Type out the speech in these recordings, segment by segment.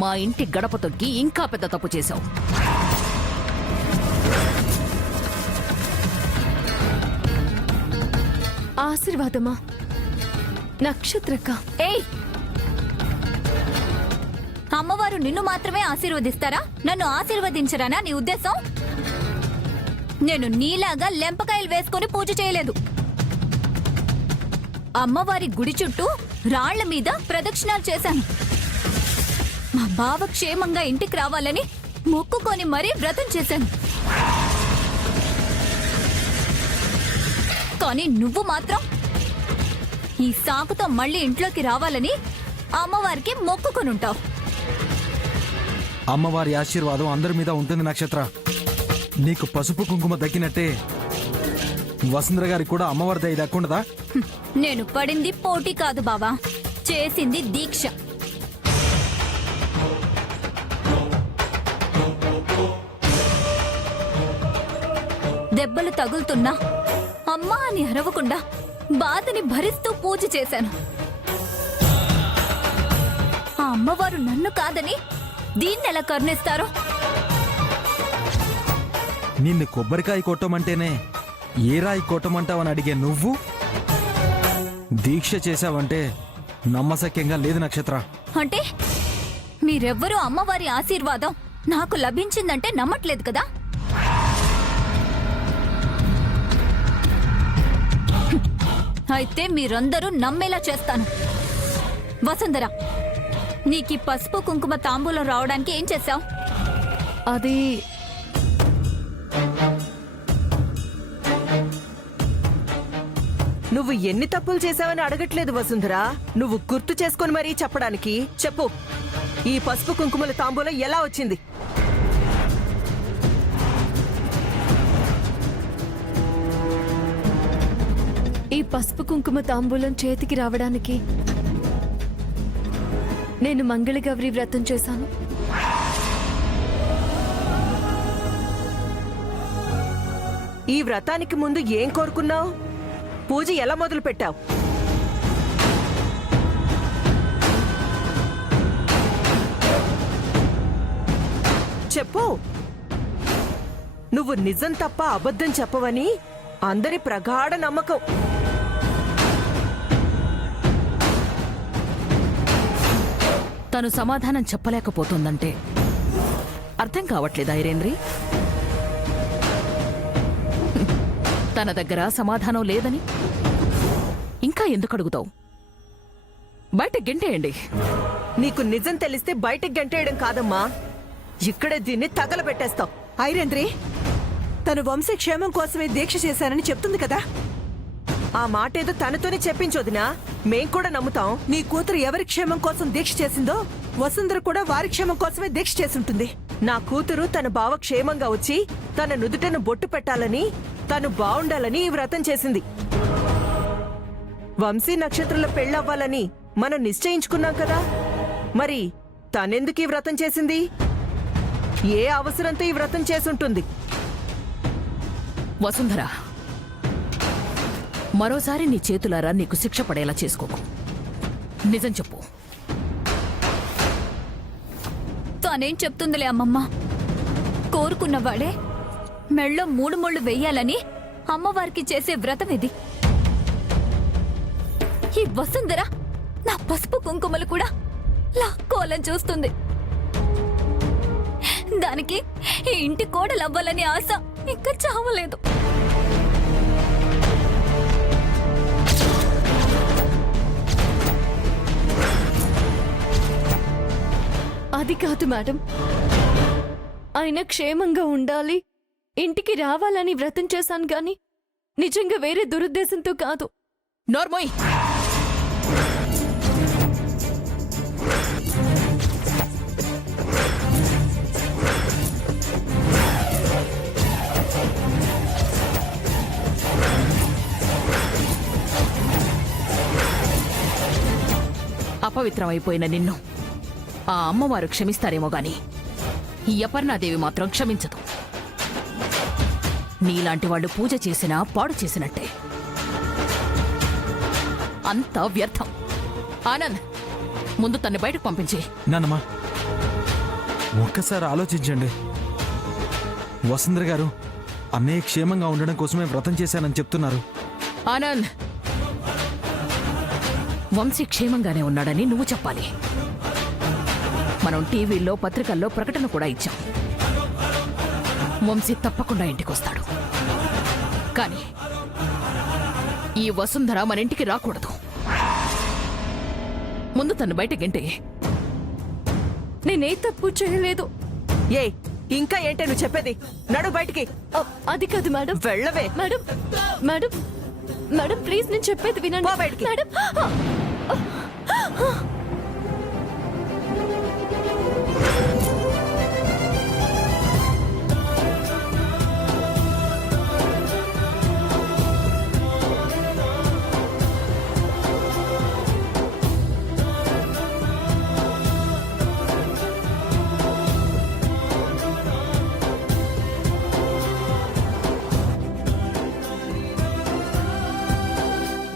మా ఇంటి గడప తొక్కి ఇంకా పెద్ద తప్పు చేశావు. ఆశీర్వాదమా నక్షత్రక్క? ఏయ్, అమ్మవారు నిన్ను మాత్రమే ఆశీర్వదిస్తారా? నన్ను ఆశీర్వదించరానా నీ ఉద్దేశం? నేను నీలాగా లెంపకాయలు వేసుకొని పూజ చేయలేదు. అమ్మవారి గుడి చుట్టూ రాళ్ల మీద ప్రదక్షిణాలు చేశాను. మా బావ క్షేమంగా ఇంటికి రావాలని మొక్కుకొని మరీ వ్రతం చేశాను. కానీ నువ్వు మాత్రం ఈ సాకుతో మళ్ళీ ఇంట్లోకి రావాలని అమ్మవారికి మొక్కుకొనుంటావు. అమ్మవారి ఆశీర్వాదం అందరి మీద ఉంటుంది నక్షత్ర. నీకు పసుపు కుంకుమ దక్కినట్టే వసుంధర గారికి కూడా అమ్మవారి దయ దక్కుండదా? నేను పడింది పోటీ కాదు బావా, చేసింది దీక్ష. దెబ్బలు తగులుతున్నా అమ్మా అని అరవకుండా బాధని భరిస్తూ పూజ చేశాను. ఆ అమ్మవారు నన్ను కాదని దీన్నెలా కరుణిస్తారో? నిన్ను కొబ్బరికాయ కొట్టమంటేనే ఏ రాయి కొట్టమంటావని అడిగే నువ్వు దీక్ష చేశావంటే నమ్మశక్యంగా లేదు నక్షత్ర. అంటే మీరెవ్వరూ అమ్మవారి ఆశీర్వాదం నాకు లభించిందంటే నమ్మట్లేదు కదా? అయితే మీరందరూ నమ్మేలా చేస్తాను. వసుంధర, నీకీ పసుపు కుంకుమ తాంబూలం రావడానికి ఏం చేశావు? అది నువ్వు ఎన్ని తప్పులు చేశావని అడగట్లేదు వసుంధరా, నువ్వు గుర్తు చేసుకొని మరీ చెప్పడానికి. చెప్పు, ఈ పసుపు కుంకుమల తాంబూలం ఎలా వచ్చింది? ఈ పసుపు కుంకుమ తాంబూలం చేతికి రావడానికి నేను మంగళగౌరి వ్రతం చేశాను. ఈ వ్రతానికి ముందు ఏం కోరుకున్నావు? పూజ ఎలా మొదలు పెట్టావు? చెప్పు. నువ్వు నిజం తప్ప అబద్ధం చెప్పవని అందరి ప్రగాఢ నమ్మకం. తను సమాధానం చెప్పలేకపోతుందంటే అర్థం కావట్లేదు ఐరేంద్రి. తన దగ్గర సమాధానం లేదని ఇంకా ఎందుకు అడుగుతావు? బయట గెంటేయండి. నీకు నిజం తెలిస్తే బయటికి గంటేయడం కాదమ్మా, ఇక్కడే దీన్ని తగలబెట్టేస్తావు. ఐరేంద్రి, తను వంశక్షేమం కోసమే దీక్ష చేశానని చెప్తుంది కదా. ఆ మాట ఏదో తనతోనే చెప్పించొదినా, మేం కూడా నమ్ముతాం. నీ కూతురు ఎవరి క్షేమం కోసం దీక్ష చేసిందో వసుంధర కూడా వారి క్షేమం కోసమే దీక్ష చేసుంటుంది. నా కూతురు తన బావ క్షేమంగా వచ్చి తన నుదుటను బొట్టు పెట్టాలని, తను బావుండాలని ఈ వ్రతం చేసింది. వంశీ నక్షత్రంలో పెళ్ళవ్వాలని మనం నిశ్చయించుకున్నాం కదా. మరి తనెందుకు ఈ వ్రతం చేసింది? ఏ అవసరంతో ఈ వ్రతం చేసుంటుంది? వసుంధర, మరోసారి నీ చేతులారా నీకు శిక్ష పడేలా చేసుకోకు. నిజం చెప్పు. తానేం చెప్తుందిలే అమ్మమ్మ. కోరుకున్నవాడే మెళ్ళో 3 ముళ్ళు వెయ్యాలని అమ్మవారికి చేసే వ్రతం ఇది. ఈ వసుంధర నా పసుపు కుంకుమలు కూడా లాక్కోవాలని చూస్తుంది. దానికి ఈ ఇంటి కోడలవ్వాలని ఆశ ఇంకా చావలేదు. అది కాదు మేడం, ఆయన క్షేమంగా ఉండాలి, ఇంటికి రావాలని వ్రతం చేశాను గాని నిజంగా వేరే దురుద్దేశంతో కాదు. నోర్మోయ్, అపవిత్రమైపోయిన నిన్ను ఆ అమ్మవారు క్షమిస్తారేమో గాని ఈ అపర్ణాదేవి మాత్రం క్షమించదు. నీలాంటి వాళ్ళు పూజ చేసినా పాడు చేసినట్టే. అంతా వ్యర్థం. ఆనంద్, ముందు తన్ని బయటకు పంపించి. నాన్నమ్మా, ఒక్కసారి ఆలోచించండి. వసుంధర గారు అన్నయ్య క్షేమంగా ఉండడం కోసమే వ్రతం చేశానని చెప్తున్నారు. ఆనంద్, వంశీ క్షేమంగానే ఉన్నాడని నువ్వు చెప్పాలి. మనం టీవీల్లో పత్రికల్లో ప్రకటన కూడా ఇచ్చాం. వంశీ తప్పకుండా ఇంటికొస్తాడు. కానీ ఈ వసుంధర మన ఇంటికి రాకూడదు. ముందు తను బయటకింటే. నేనే తప్పు చేయలేదు. ఏ ఇంకా ఏంటే నువ్వు చెప్పేది? నడు బయటికి. అది కాదు మేడం. వెళ్ళవే. మేడం మేడం మేడం ప్లీజ్ నేను చెప్పేది వినండి. పో బయటికి. మేడం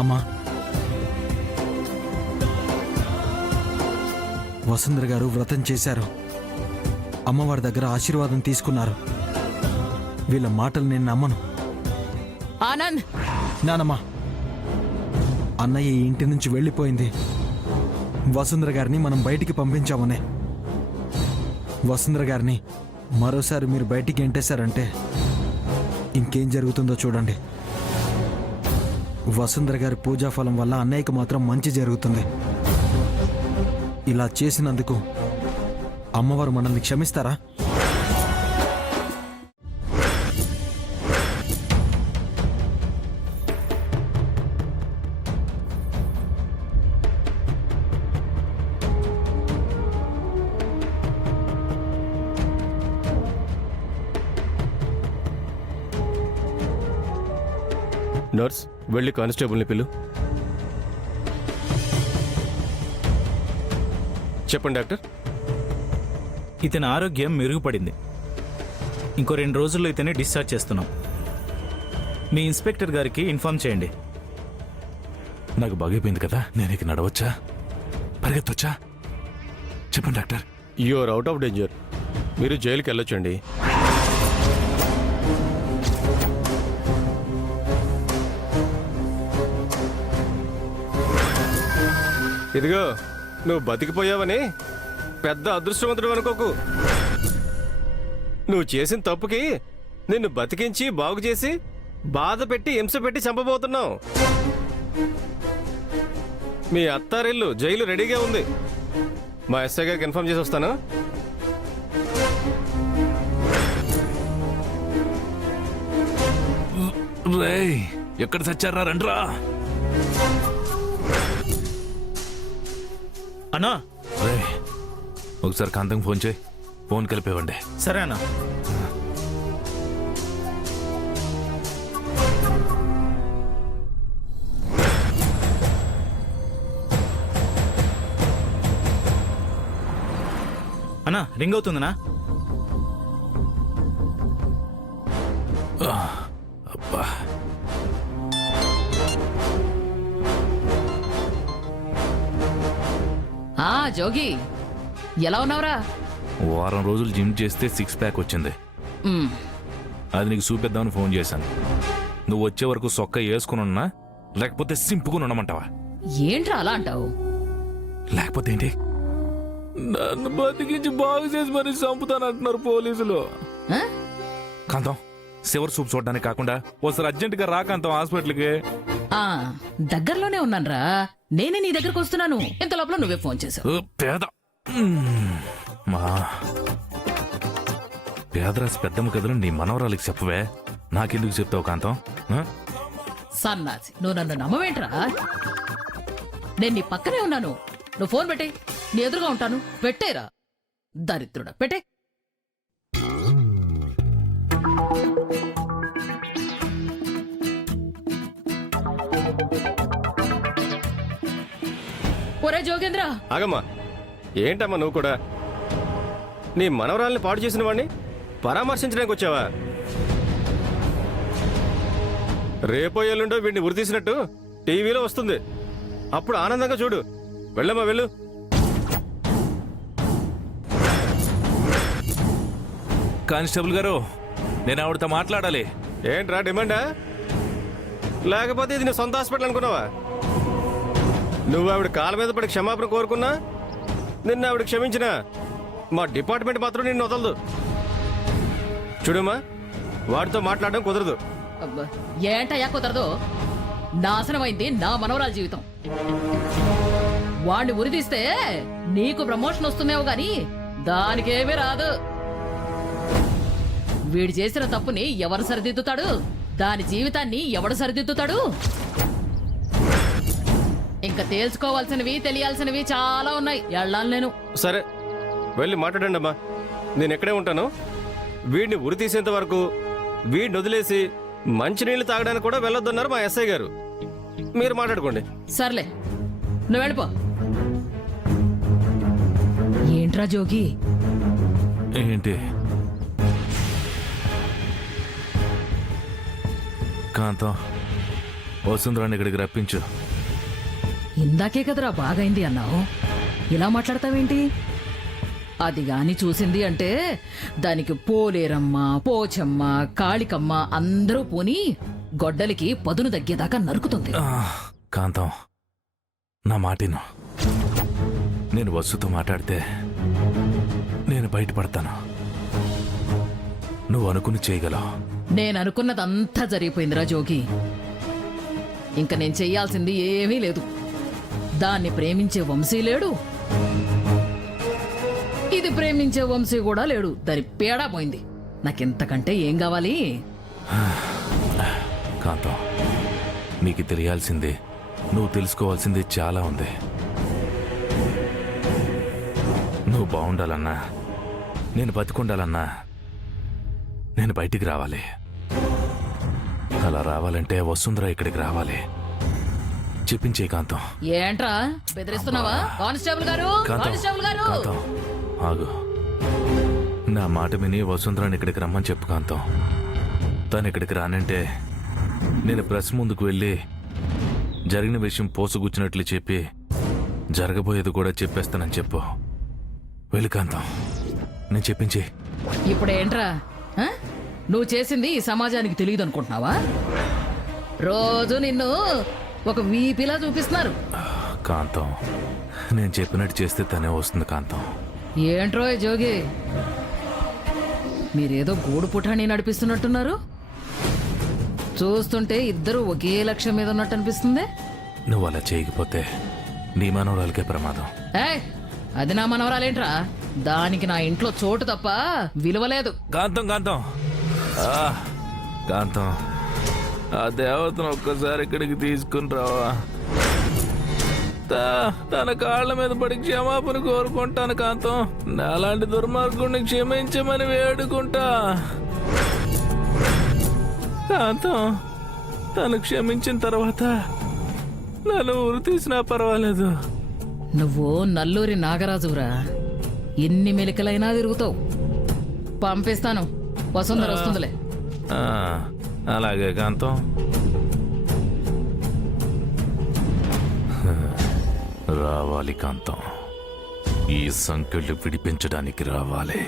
అమ్మా, వసుంధర గారు వ్రతం చేశారు. అమ్మవారి దగ్గర ఆశీర్వాదం తీసుకున్నారు. వీళ్ళ మాటలు నేను నమ్మను. ఆనంద్, నానమ్మా, అన్నయ్య ఈ ఇంటి నుంచి వెళ్ళిపోయింది వసుంధర గారిని మనం బయటికి పంపించామనే. వసుంధర గారిని మరోసారి మీరు బయటికి ఎంటేశారంటే ఇంకేం జరుగుతుందో చూడండి. వసుంధర గారి పూజాఫలం వల్ల అన్నయ్యకి మాత్రం మంచి జరుగుతుంది. ఇలా చేసినందుకు అమ్మవారు మనల్ని క్షమిస్తారా? నర్స్, వెళ్ళి కానిస్టేబుల్ని పిలు. చెప్పండి డాక్టర్. ఇతని ఆరోగ్యం మెరుగుపడింది. ఇంకో 2 రోజుల్లో ఇతన్ని డిశ్చార్జ్ చేస్తున్నాం. మీ ఇన్స్పెక్టర్ గారికి ఇన్ఫార్మ్ చేయండి. నాకు బాగైపోయింది కదా, నేను ఇక నడవచ్చా, పరిగెత్తొచ్చా? చెప్పండి doctor. You are out of danger. మీరు జైలుకి వెళ్ళొచ్చండి. ఇదిగో, నువ్వు బతికిపోయావని పెద్ద అదృష్టవంతుడు అనుకోకు. నువ్వు చేసిన తప్పుకి నిన్ను బతికించి బాగు చేసి బాధ పెట్టి హింస పెట్టి చంపబోతున్నావు. మీ అత్తారిల్లు జైలు రెడీగా ఉంది. మా ఎస్ఐ గారికి ఇన్ఫార్మ్ చేసి వస్తాను. రేయ్, ఎక్కడ చచ్చారా? రండ్రా. అన్నా, రేయ్, ఒకసారి కాంతం ఫోన్ చేయి. ఫోన్ కలిపేవండి. సరే అన్నా. అన్నా, రింగ్ అవుతుందనా? అబ్బా, జోగి, ఎలా ఉన్నావురా? వారం రోజులు జిమ్ చేస్తే 6 ప్యాక్ వచ్చింది. అది నీకు చూపిద్దామని ఫోన్ చేశాను. నువ్వు వచ్చే వరకు సొక్క వేసుకుని ఉన్నా, లేకపోతే సింపుకుని ఉండమంటావా? ఏంట్రా అలా అంటావు? లేకపోతే ఏంటి? నన్ను బతికించి బాగు చేసి మరి చంపుతానంటున్నారు పోలీసులు. ఆ? కాంతం, సివర్ సూప్ చూడడానికి కాకుండా ఒకసారి అర్జెంటుగా రా కాంతం హాస్పిటల్కి. దగ్గరలోనే ఉన్నానురా. నేనే నీ దగ్గరకు వస్తున్నాను. ఇంత లోపల నువ్వే ఫోన్ చేసావు. పేద మా పేదరాశి పెద్దమ్మ కథలు నీ మనవరాలికి చెప్పవే, నాకెందుకు చెప్తావు కాంతం? సన్నాసి, నువ్వు నన్ను నమ్మవేంట్రా? నేను నీ పక్కనే ఉన్నాను. నువ్వు ఫోన్ పెట్టే, నీ ఎదురుగా ఉంటాను. పెట్టేరా దరిద్రుడా, పెట్టే. ఒరే జోగేంద్ర, ఆగమ్మా. ఏంటమ్మా నువ్వు కూడా? నీ మనవరాల్ని పాడు చేసిన వాడిని పరామర్శించడానికి వచ్చావా? రేపో ఎల్లుండో వీడిని ఉరితీసినట్టు టీవీలో వస్తుంది. అప్పుడు ఆనందంగా చూడు. వెళ్ళమ్మా, వెళ్ళు. కానిస్టేబుల్ గారు నేను ఆవిడతో మాట్లాడాలి. ఏంట్రా డిమాండా? లేకపోతే ఇది నీ సొంత హాస్పిటల్ అనుకున్నావా? నువ్వు ఆవిడ కాళ్ళ మీద పడి క్షమాపణ కోరుకున్నా నిన్న ఆవిడ క్షమించినా మా డిపార్ట్మెంట్ మాత్రం నిన్ను వదలదు. చూడమ్మా, వాడితో మాట్లాడడం కుదరదు. అబ్బా, ఏంటయ్యా కుదరదు? నాశనమైంది నా మనవరాల జీవితం. వాణ్ణి ఉరిదీస్తే నీకు ప్రమోషన్ వస్తుందేమో గాని దానికేమీ రాదు. వీడు చేసిన తప్పుని ఎవరు సరిదిద్దుతాడు? దాని జీవితాన్ని ఎవడు సరిదిద్దుతాడు? ఇంకా తేల్చుకోవాల్సినవి తెలియాల్సినవి చాలా ఉన్నాయి. వెళ్ళాలి నేను. సరే వెళ్ళి మాట్లాడండి అమ్మా, నేను ఎక్కడే ఉంటాను. వీడిని ఉరి తీసేంత వరకు వీడిని వదిలేసి మంచినీళ్ళు తాగడానికి కూడా వెళ్ళొద్దన్నారు మా ఎస్ఐ గారు. మీరు మాట్లాడుకోండి. సర్లే, నువ్వు వెళ్ళిపో. ఏంట్రా జోగి? ఏంటి కాంతం, వసుంధరాన్ని ఇక్కడికి రప్పించు. ఇందాకే కదరా బాగైంది అన్నావు, ఇలా మాట్లాడతావేంటి? అది గాని చూసింది అంటే దానికి పోలేరమ్మ, పోచమ్మ, కాళికమ్మ అందరూ పోని గొడ్డలికి పదును తగ్గేదాకా నరుకుతుంది. కాంతం, నా మాటిను. నేను వసుతో మాట్లాడితే నేను బయటపడతాను. నువ్వు అనుకుని చేయగలవు. నేను అనుకున్నదంతా జరిగిపోయిందిరా జోగి. ఇంక నేను చెయ్యాల్సింది ఏమీ లేదు. దాన్ని ప్రేమించే వంశీ లేడు, ఇది ప్రేమించే వంశీ కూడా లేడు. దాని పేడా పోయింది. నాకింతకంటే ఏం కావాలి? కాంతం, నీకు తెలియాల్సింది, నువ్వు తెలుసుకోవాల్సింది చాలా ఉంది. నువ్వు బాగుండాలన్నా, నేను బతికుండాలన్నా నేను బయటికి రావాలి. అలా రావాలంటే వసుంధర ఇక్కడికి రావాలి. చెప్పించే కాంతం. ఏంట్రా బెదిరిస్తున్నావా? కానిస్టేబుల్ గారు, కాంతం, కానిస్టేబుల్ గారు! కాంతం, ఆగు. నా మాట విని వసుంధరాని ఇక్కడికి రమ్మని చెప్పు కాంతం. తను ఇక్కడికి రానంటే నేను ప్రెస్ ముందుకు వెళ్ళి జరిగిన విషయం పోసుగుచ్చినట్లు చెప్పి జరగబోయేది కూడా చెప్పేస్తానని చెప్పు. వెళ్ళి కాంతం, నేను చెప్పించి. ఇప్పుడేంట్రా ఆ? నువ్వు చేసింది ఈ సమాజానికి తెలియదు అనుకుంటున్నావా? రోజు నిన్ను ఒక వీపిలా చూపిస్తున్నారు. కాంతం, నేను చెప్పినట్టు చేస్తే తనే వస్తుంది కాంతం. ఏంట్రో ఈ జోగి, మీరేదో గూడు పుఠాని నడిపిస్తున్నట్టున్నారు. చూస్తుంటే ఇద్దరు ఒకే లక్ష్యం మీద ఉన్నట్టు అనిపిస్తుంది. నువ్వు అలా చేయకపోతే నీ మనవరాలకే ప్రమాదం. ఏయ్, అది నా మనవరాలేంట్రా? దానికి నా ఇంట్లో చోటు తప్ప విలువలేదు. కాంతం, కాంతం, కాంతం, ఆ దేవతను ఒక్కసారి ఇక్కడికి తీసుకుని రావా? తన కాళ్ళ మీద పడి క్షమాపణ కోరుకుంటాను కాంతం. నాలాంటి దుర్మార్గుడిని క్షమించమని వేడుకుంటా కాంతం. తను క్షమించిన తర్వాత నన్ను ఊరు తీసినా పర్వాలేదు. నువ్వు నల్లూరి నాగరాజురా, ఎన్ని మెలికలైనా తిరుగుతావు. పంపిస్తాను, వసుంధర వస్తుందిలే. అలాగే కాంతం. రావాలి కాంతం, ఈ సంఖ్యలు విడిపించడానికి రావాలి.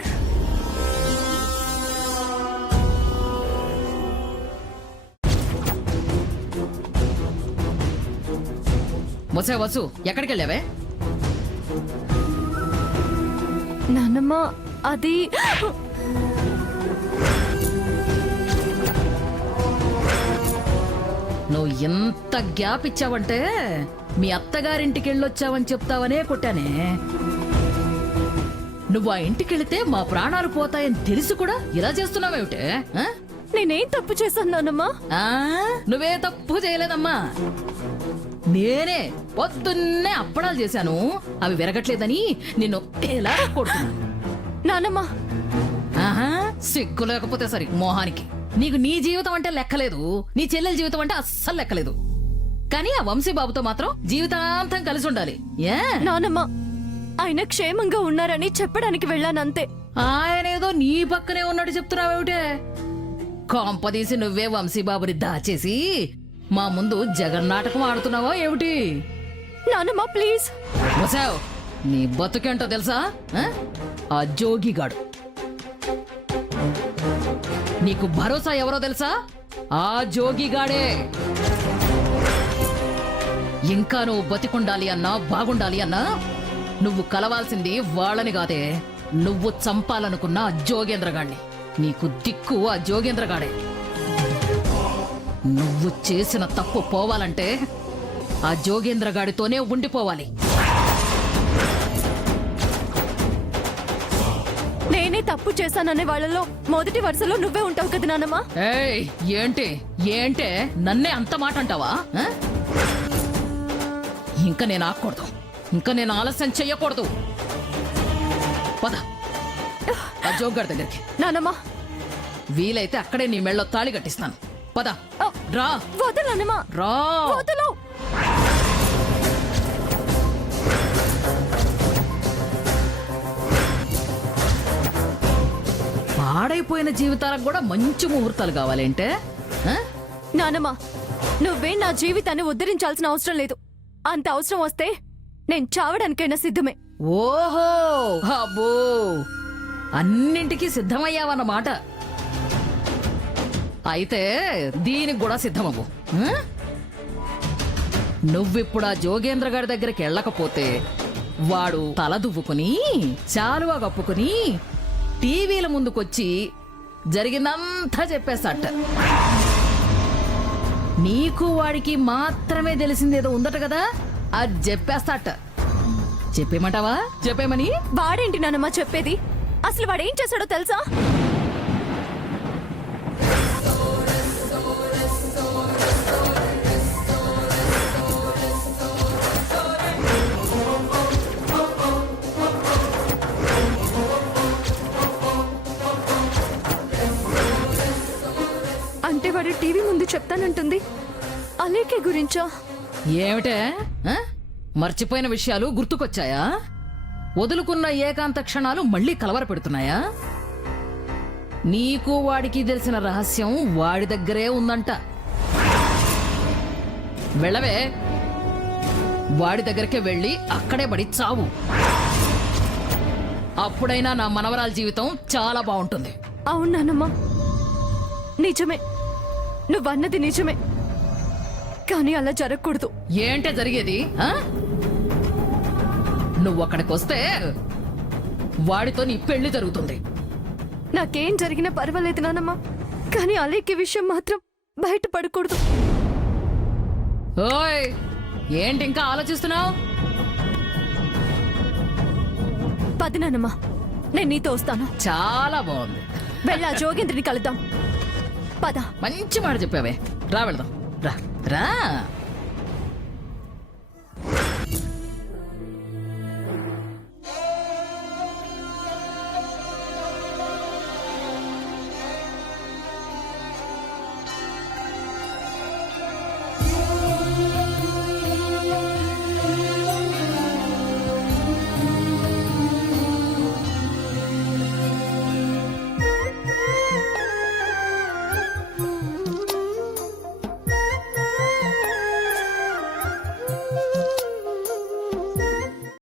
వసే వసు, ఎక్కడికి వెళ్ళావే? నాన్నమ్మ, అది నువ్వు ఎంత గ్యాప్ ఇచ్చావంటే మీ అత్తగారింటికి వెళ్ళొచ్చావని చెప్తావనే కొట్టానే. నువ్వు ఆ ఇంటికి వెళితే మా ప్రాణాలు పోతాయని తెలిసి కూడా ఇలా చేస్తున్నావేమిటే? ఆ? నేనేం తప్పు చేశాను నాన్నమ్మ? ఆ? నువ్వే తప్పు చేయలేదమ్మా. నేనే పొద్దున్నే అప్పడాలు చేశాను, అవి విరగట్లేదని నిన్ను ఎలా కొడుతున్నాను. నాన్నమ్మ, ఆహా, సిగ్గు లేకపోతే సరి మోహానికి. నీకు నీ జీవితం అంటే లెక్కలేదు, నీ చెల్లెల జీవితం అంటే అస్సలు లెక్కలేదు. కానీ ఆ వంశీబాబుతో మాత్రం జీవితాంతం కలిసి ఉండాలి. ఏ నాన్నమ్మ, ఆయన క్షేమంగా ఉన్నారని చెప్పడానికి వెళ్ళానంతే. ఆయనేదో నీ పక్కనే ఉన్నట్టు చెప్తున్నావేమిటే? కొంపదీసి నువ్వే వంశీబాబుని దాచేసి మా ముందు జగన్నాటకం ఆడుతున్నావా ఏమిటి? నాన్నమ్మ ప్లీజ్. వసావ్, నీ బతుకేంటో తెలుసా? ఆ జోగిగాడు నీకు భరోసా ఎవరో తెలుసా? ఆ జోగిగాడే. ఇంకా నువ్వు బతికుండాలి అన్నా బాగుండాలి అన్నా నువ్వు కలవాల్సింది వాళ్ళని కాదే, నువ్వు చంపాలనుకున్న ఆ జోగేంద్రగాడిని. నీకు దిక్కు ఆ జోగేంద్రగాడే. నువ్వు చేసిన తప్పు పోవాలంటే ఆ జోగేంద్రగాడితోనే ఉండిపోవాలి. నేనే తప్పు చేశాననే వాళ్ళలో మొదటి వరుసలో నువ్వే ఉంటావు కదా నానమ్మా. ఏయ్, ఏంటే నన్నే అంత మాట అంటావా? ఆ? ఇంకా నేను ఆగకూడదు, ఇంకా నేను ఆలస్యం చెయ్యకూడదు. పద ఆ జోగ్గాడి దగ్గరికి. నానమ్మా వీలైతే అక్కడే నీ మెళ్ళో తాళి కట్టిస్తాను. పద రా. వదలు నానమ్మా, రా. వదలు. పాడైపోయిన జీవితాలకు కూడా మంచి ముహూర్తాలు కావాలంటే ఆ? నానమ్మా నువ్వే నా జీవితాన్ని ఉద్ధరించాల్సిన అవసరం లేదు. అంత అవసరం వస్తే నేను చావడానికైనా సిద్ధమే. ఓహో, అబ్బో, అన్నింటికీ సిద్ధమయ్యావన్నమాట. అయితే దీనికి కూడా సిద్ధమవ్వు. ఆ? నువ్విప్పుడు ఆ జోగేంద్ర గారి దగ్గరికి వెళ్ళకపోతే వాడు తల దువ్వుకుని చాలువా కప్పుకుని టీవీల ముందుకొచ్చి జరిగిందంతా చెప్పేస్తాట. నీకు వాడికి మాత్రమే తెలిసిందేదో ఉందట కదా, అది చెప్పేస్తాట. చెప్పేమంటావా? చెప్పేమని. వాడేంటి నానమ్మా చెప్పేది? అసలు వాడేం చేశాడో తెలుసా? అంటే వాడు టీవీ ముందు చెప్తానంటుంది అలేకే గురించా? ఏమిటే ఆ? మర్చిపోయిన విషయాలు గుర్తుకొచ్చాయా? వదులుకున్న ఏకాంత క్షణాలు మళ్ళీ కలవర పెడుతున్నాయా? నీకు వాడికి తెలిసిన రహస్యం వాడి దగ్గరే ఉందంట. వెళ్ళవే, వాడి దగ్గరికే వెళ్ళి అక్కడే పడి చావు. అప్పుడైనా నా మనవరాల జీవితం చాలా బాగుంటుంది. అవును నానమ్మా, నిజమే, నువ్వన్నది నిజమే. కానీ అలా జరగకూడదు. ఏంటే జరిగేది? ఆ? నువ్వు అక్కడికి వస్తే వాడితో నీ పెళ్లి జరుగుతుంది. నాకేం జరిగినా పర్వాలేదు నానమ్మా, కానీ అలేకే విషయం మాత్రం బయటపడకూడదు. ఓయ్, ఏంటి ఇంకా ఆలోచిస్తున్నావు? పది నానమ్మా, నేను నీతో వస్తాను. చాలా బాగుంది. వెళ్ళా జోగేంద్రని కలుద్దాం. పద. మంచి మాట చెప్పావే. రా వెళ్దాం. రా రా.